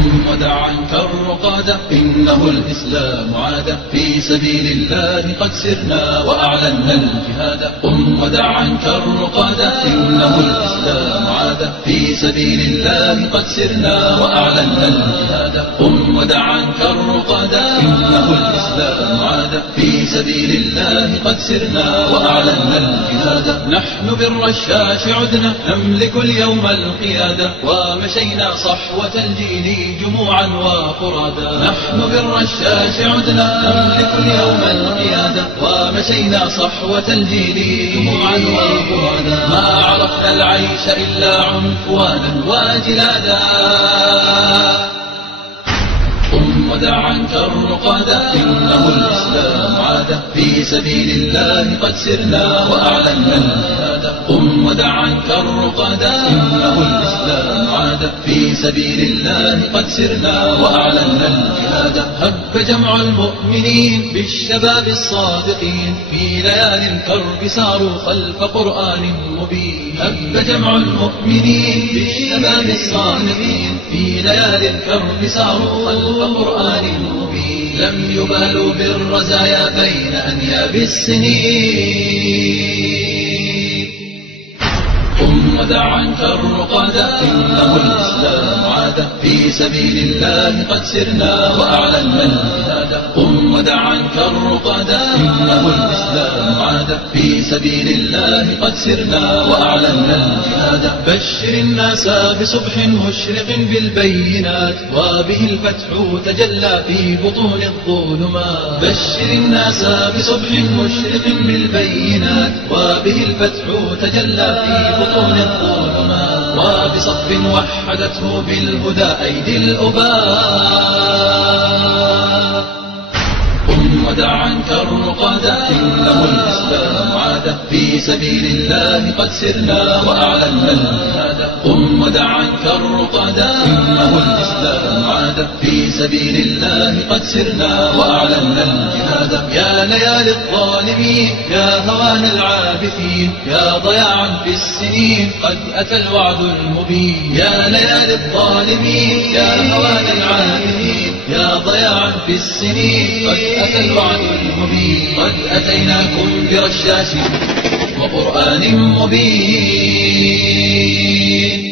قم ودع عنك الرقاد إنه الإسلام عاد في سبيل الله قد سرنا وأعلنا الجهاد قم ودع عنك الرقاد إنه الإسلام عاد في سبيل الله قد سرنا وأعلنا الجهاد قم ودع عنك الرقاد إنه الإسلام عاد في سبيل الله قد سرنا وأعلنا الجهاد نحن بالرشاش عدنا نملك اليوم القيادة ومشينا صحوة الجيل جموعا وفرادا نحن بالرشاش عدنا نملك اليوم القيادة ومشينا صحوة الجيل جموعا وفرادا ما عرفنا العيش إلا عنفوانا وجلادا قم ودع عنك الرقاد إنه الإسلام عاد في سبيل الله قد سرنا وأعلنا الجهاد قم ودع عنك الرقاد إنه الإسلام عاد في سبيل الله قد سرنا وأعلنا الجهاد هب جمع المؤمنين بالشباب الصادقين في ليالي الكرب ساروا خلف قرآن مبين هب جمع المؤمنين بالشباب الصادقين في ليالي الكرب ساروا خلف قرآن مبين لم يبالوا بالرزايا بين أنياب السنين قم ودع عنك الرقاد إنه الإسلام عاد في سبيل الله قد سرنا وأعلنا الجهاد قم ودع عنك الرقاد إنه الإسلام عاد في سبيل الله قد سرنا وأعلنا الجهاد بشر الناس بصبح مشرق بالبينات وبه الفتح تجلى في بطون الظلمات بشر الناس بصبح مشرق بالبينات وبه الفتح تجلى في بطون الظلمات وبصف وحدته بالهدى أيدي الأباء قم ودع عنك الرقاد إنه الإسلام عاد في سبيل الله قد سرنا وأعلنا الجهاد قم ودع عنك الرقاد إنه الإسلام عاد في سبيل الله قد سرنا وأعلنا الجهاد يا ليالي الظالمين يا هوان العابثين يا ضياعا في السنين قد أتى الوعد المبين يا ليالي الظالمين يا هوان العابثين يا ضياعا في السنين قد أتى الوعد المبين قد أتيناكم برشاش وقرآن مبين